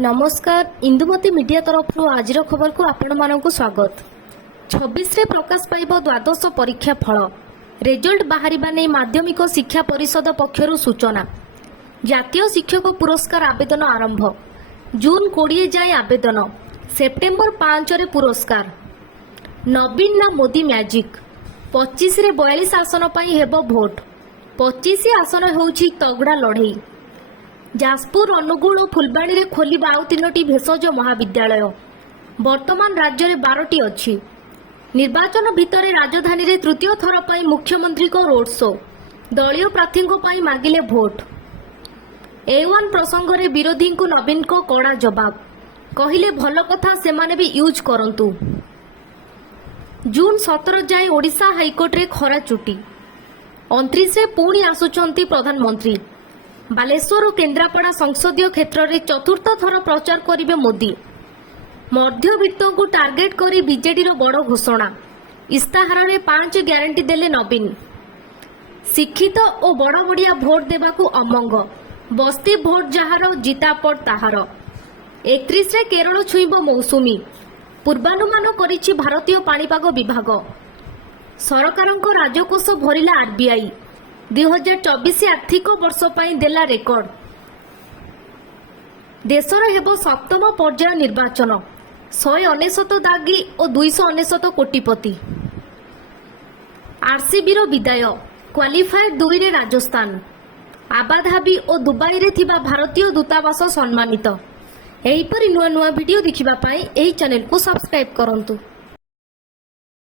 नमस्कार इंदुमती मीडिया तरफ आज खबर को आपण मानक स्वागत। 26 रे प्रकाश पाइब द्वादश परीक्षा फल रिजल्ट बाहरिबा नै माध्यमिक शिक्षा परिषद पक्षरु सूचना। जातीय शिक्षक पुरस्कार आवेदन आरंभ जून 20 जाए आवेदन सेप्टेम्बर 5 रे पुरस्कार। नवीन ना मोदी मैजिक 25 रे 42 आसन पाई हेबो भोट 25 आसन होउछि तगड़ा लड़ई। जाजपुर अनुगुल और फुलबाणी रे खोलिबा आउ 3टी भेषज महाविद्यालय वर्तमान राज्य में 12टी अच्छी। निर्वाचन भितर राजधानी रे तृतीय थर पर मुख्यमंत्री को रोड शो दलीय प्रार्थी मागिले भोट। A1 प्रसंग रे विरोधी को नवीन को कड़ा जवाब कहिले भल कथा से माने भी यूज करंतु। जून 17 जाए ओडिशा हाईकोर्ट रे खरा चुटी 29 रे पुणी आसुचंती प्रधानमंत्री। बालेश्वर और केन्द्रापड़ा संसदीय क्षेत्र में चतुर्थ थर प्रचार करेंगे मोदी। मध्यवित्त को टार्गेट कर बीजेडी बड़ घोषणा इस्ताहार में 5 ग्यारंटी देले नवीन। शिक्षित और बड़ बड़िया भोट देवाकू अमंग बस्ती भोट जार जितापट ताहार। 31 रे केरल छुईब मौसुमी पूर्वानुमान करिछि भारतीय पाणीपाग विभाग। सरकारक राजकोष भरिला आरबीआई 2024 आर्थिक वर्ष पर देला रेकर्ड। देशर हेबो सप्तम पर्याय निर्वाचन 199 दागी और 299 कोटिपति। आरसीबी रो विदाय क्वालिफायर 2 रे राजस्थान आबाधाबी और दुबई रे थिबा भारतीय दूतावास सम्मानित। एहीपरि नुआ नुआ वीडियो देखिबा पाई एही चैनल को सब्सक्राइब करंतु।